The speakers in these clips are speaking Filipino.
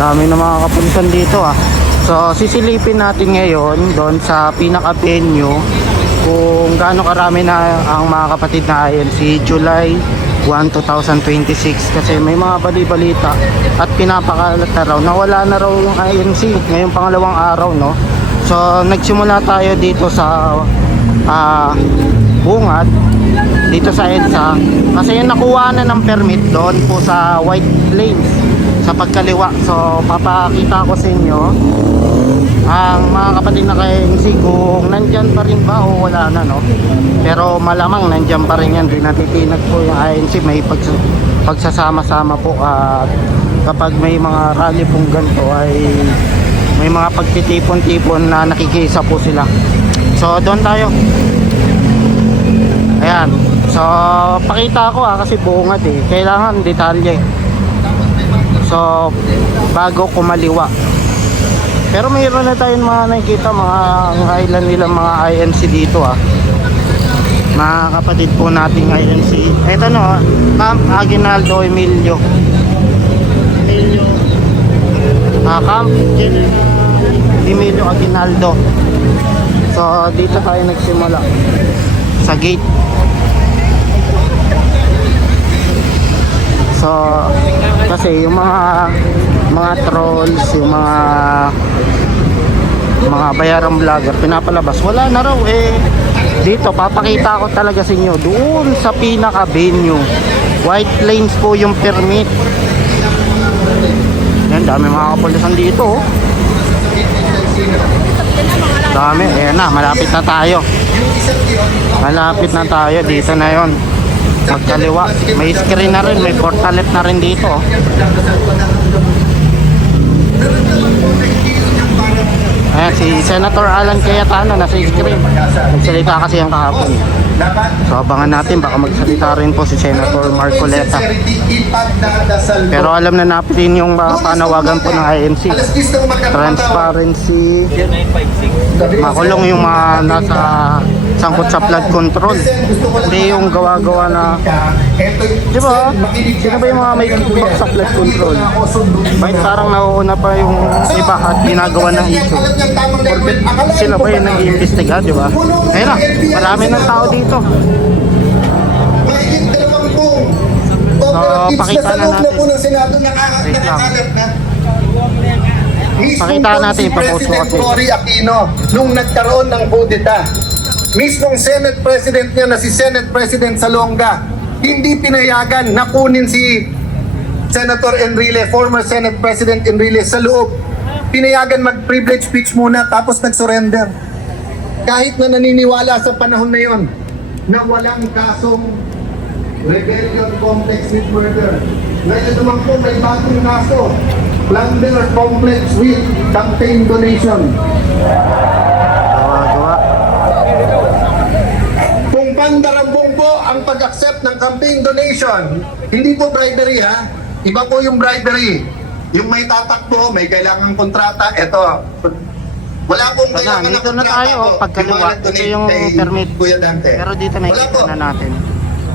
Dami na mga kapuntan dito ah. So sisilipin natin ngayon doon sa pinaka-venue kung gaano karami na ang mga kapatid na INC July 1, 2026, kasi may mga bali-balita at pinapakalat na raw na wala na raw yung INC ngayong pangalawang araw, no? So nagsimula tayo dito sa Bungad, dito sa EDSA, kasi yung nakuha na ng permit doon po sa White Plains sa pagkaliwa. So papakita ko sa inyo ang mga kapatid na INC kung nandyan pa rin ba o wala na, no? Pero malamang nandyan pa rin yan. Di natitinag po yung INC, may pagsasama-sama po at kapag may mga rally pong ganito ay may mga pagtitipon-tipon na nakikisa po sila. So doon tayo. Ayan. So pakita ko kasi Bungad eh. Kailangan detalye. So bago kumaliwa. Pero mayroon na tayong mga nakikita mga ilan nilang mga INC dito mga kapatid po nating INC. Ito no, Camp Aguinaldo Emilio. Camp Emilio Aguinaldo. So dito tayo nagsimula sa gate. So kasi yung mga trolls, yung mga bayarang vlogger pinapalabas, wala na raw eh. Dito papakita ko talaga sa inyo doon sa pinaka venue. White Plains po yung permit. Yan, dami mga kapulisan dito. Dami, ayan na, malapit na tayo. Malapit na tayo, dito na yon. Magkaliwa, may screen na rin, may portalet na rin dito. Ayan, si Senator Alan Cayetano nasa screen. Nagsalita kasi yung kahapon. So abangan natin, baka magsalita rin po si Senator Marcoleta. Pero alam na natin yung panawagan po ng INC. Transparency. Makulong yung mga nasa sangkot sa flood control. Hindi yung gawa-gawa na, di ba? Sino ba yung mga may kickback sa flood control? Bakit parang nauuna pa yung iba at ginagawa ng issue? Sila ba yung nag-iimbestiga, di ba? Ayun na, marami ng tao dito. So, pakita na natin. Pakita natin, ipapost ko kasi. Cory Aquino, nung nagkaroon ng kudeta, mismong Senate President niya na si Senate President Salonga, hindi pinayagan na kunin si Senator Enrile, former Senate President Enrile sa loob. Pinayagan mag-privilege speech muna tapos nag-surrender. Kahit na naniniwala sa panahon na yon na walang kasong rebellion complex with murder. Ngayon naman po may bagong kaso, plunder complex with campaign donation. Kung pandarambong po ang pag-accept ng campaign donation, hindi po bribery ha, iba po yung bribery. Yung may tatakbo, may kailangang kontrata, eto. Wala pong kailangan na kontrata. Dito na tayo, pagkaliwa. Ito yung permit. Pero dito nakikita na natin.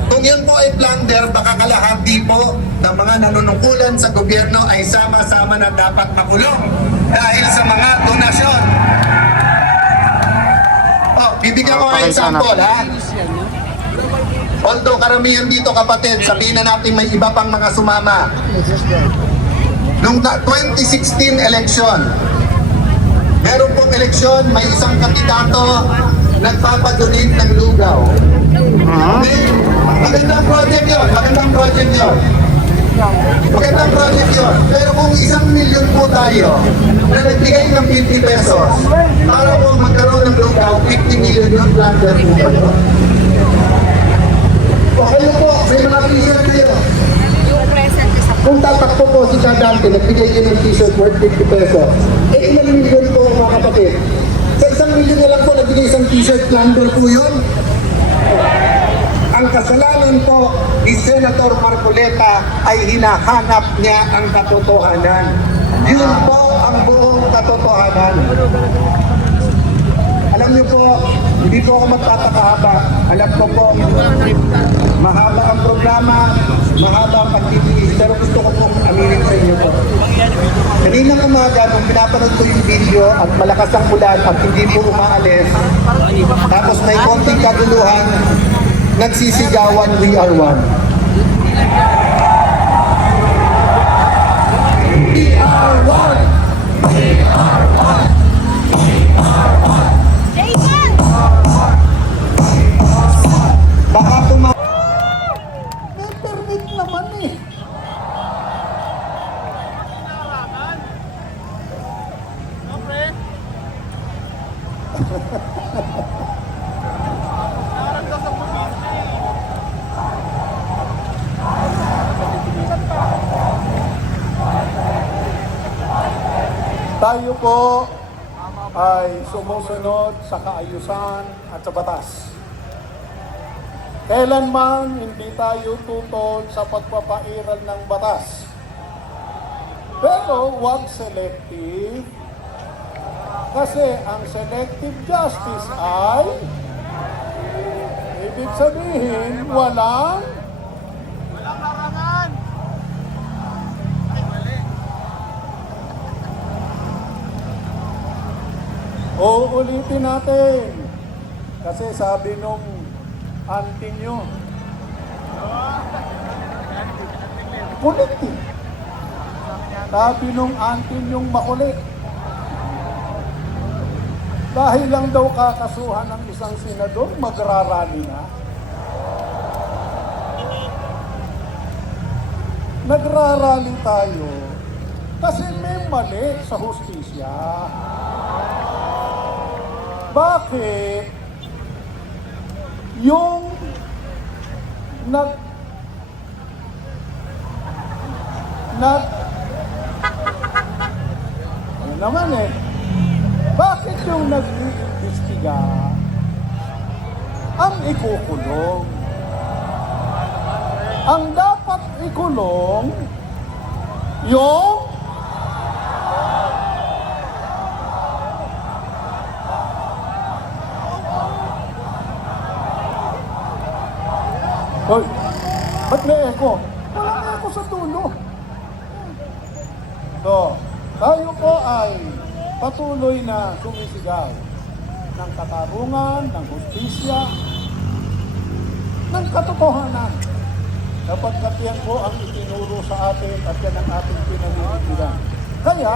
Kung yan po ay plunder, baka kalahati po ng mga nanunungkulan sa gobyerno ay sama-sama na dapat makulong dahil sa mga donasyon. Bibigyan ko ng example ha. Although karamihan dito kapatid, sabihin na natin may iba pang mga sumama. Noong 2016 election, meron pong eleksyon, may isang kandidato nagpapadonate ng lugaw. Magandang project yun, magandang project yun. Magandang project yun. Pero kung 1 milyon po tayo na nagbigay ng 50 pesos para po magkaroon ng lugaw, 50 million yung plunder po ba yun? O kayo po, may mga t-shirt kayo. Kung tatakpo po si Kadante, nagbigay kayo ng t-shirt worth 50 pesos, eh ilang milyon po mga kapatid? Sa 1 milyon na lang po, nagbigay isang t-shirt, plunder po yun. Ang kasalanan po ni Senator Marcoleta ay hinahanap niya ang katotohanan. Yun po ang buong katotohanan. Alam niyo po, hindi po ako magpapakahaba. Alam ko po, mahaba ang programa, mahaba ang pagtitiis, pero gusto ko po aminin sa inyo po. Kaninang umaga, nung pinapanood ko yung video at malakas ang ulan at hindi po umaalis, tapos may konting kaguluhan, nagsisigawan, we are one. We are one! Baka may permit naman eh. Tayo po ay sumusunod sa kaayusan at sa batas. Kailanman hindi tayo tutol sa pagpapairal ng batas. Pero huwag selective. Kasi ang selective justice ay ibig sabihin walang larangan. uulitin natin. Kasi sabi nung auntie nyo, kulit eh. Sabi nung auntie nyong makulit. Dahil lang daw kakasuhan ng isang senador, magrarally na. Nagrarally tayo kasi may mali sa hustisya. Bakit yung ano naman eh, bakit yung nag-iimbestiga ang ikukulong? Ang dapat ikulong yung hoy, ba't may echo? Walang echo sa dulo. So, tayo po ay patuloy na sumisigaw ng katarungan, ng hustisya, ng katotohanan. Sapagkat yan po ang itinuro sa atin at yan ang ating pinaninigilan. Kaya,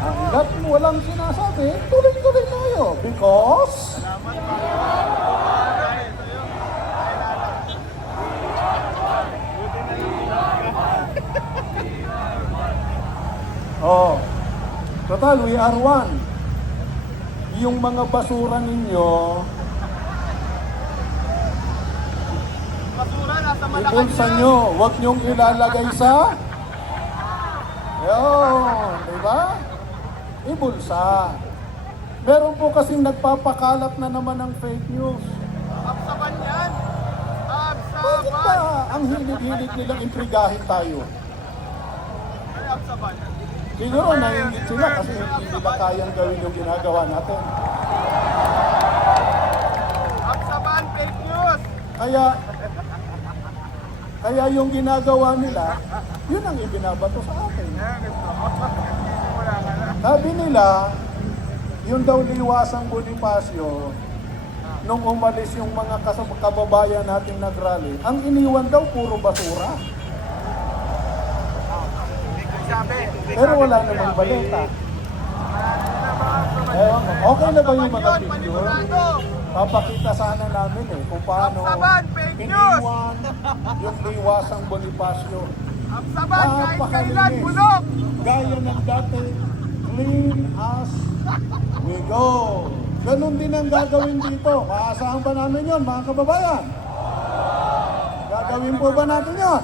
hanggat walang sinasabi, tuloy-tuloy tayo. Because, oh, total, we are one. Yung mga basura ninyo, Basura nasa Malacanang. ibulsa nyo, huwag nyong ilalagay sa... Yun, di ba? Ibulsa. Meron po kasing nagpapakalat na naman ng fake news. Absaban yan. Bakit ba Absaban. ang hilig-hilig nilang intrigahin tayo? Ay, absaban. Siguro naiingit sila kasi hindi nila kayang gawin yung ginagawa natin. Absaban, fake news. Kaya yung ginagawa nila, yun ang ibinabato sa atin. Ayan, gusto ko. Wala ka na. Sabi nila, yung daw liwasang Bonifacio, nung umalis yung mga kababayan nating nagrally, ang iniwan daw puro basura. Sabi. Pero wala namang balita. Okay na ba yung mga picture? Panigurado. Papakita sana namin kung paano Absaban, fake news. iniwan yung liwasang Bonifacio. Absaban, kahit kailan, Napakalinis. bulok. Gaya ng dati, clean as we go. Ganon din ang gagawin dito. Maasahan ba namin yon, mga kababayan? Gagawin po ba natin yon?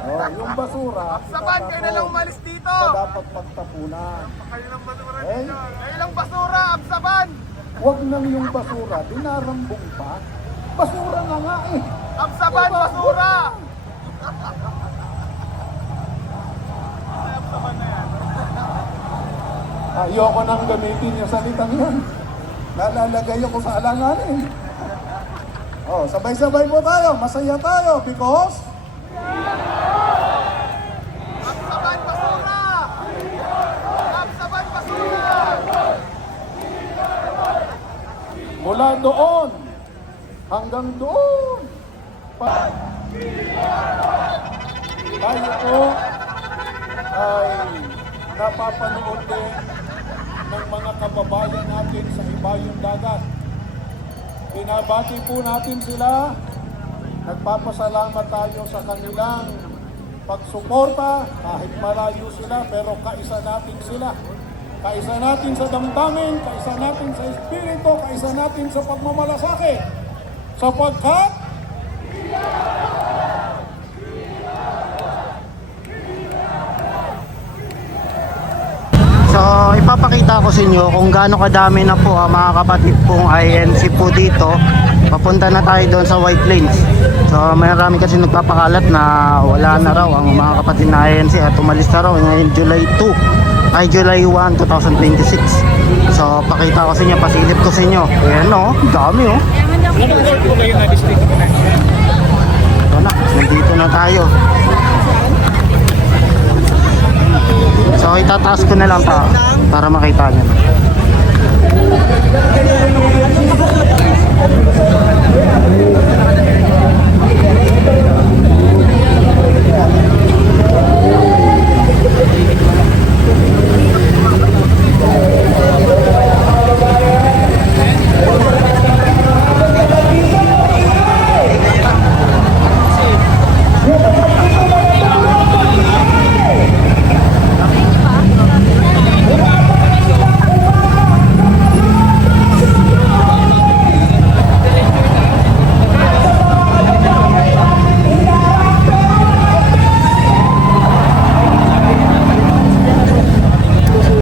Oh, yung basura, Absaban, kayo na lang umalis dito. na dapat pagtapunan. Kayo lang basura Eh? dito. Kayo lang basura, absaban. Huwag nang yung basura, dinarambong pa. Basura na nga eh. Absaban, Diba? basura. Ayoko nang gamitin yung salitang yun. Nalalagay ako sa alanganin. Oh, sabay-sabay po tayo. Masaya tayo because Absaban, basura. mula doon hanggang doon. Tayo po ay napapanood din ng mga kababayan natin sa ibayong dagat. Binabati po natin sila. Nagpapasalamat tayo sa kanilang pagsuporta kahit malayo sila, pero kaisa natin sila. Kaisa natin sa damdamin, kaisa natin sa espiritu, kaisa natin sa pagmamalasakit. Sapagkat So, ipapakita ko sa inyo kung gaano kadami na po mga kapatid pong INC po dito. Papunta na tayo doon sa White Plains. So, marami kasi nagpapakalat na wala na raw ang mga kapatid na INC at umalis na raw ngayon July 1, 2026. So, pakita ko sa inyo, pasilip ko sa inyo. Ayan o, dami o. Ito na, nandito na tayo. So itataas ko na lang para makita nyo.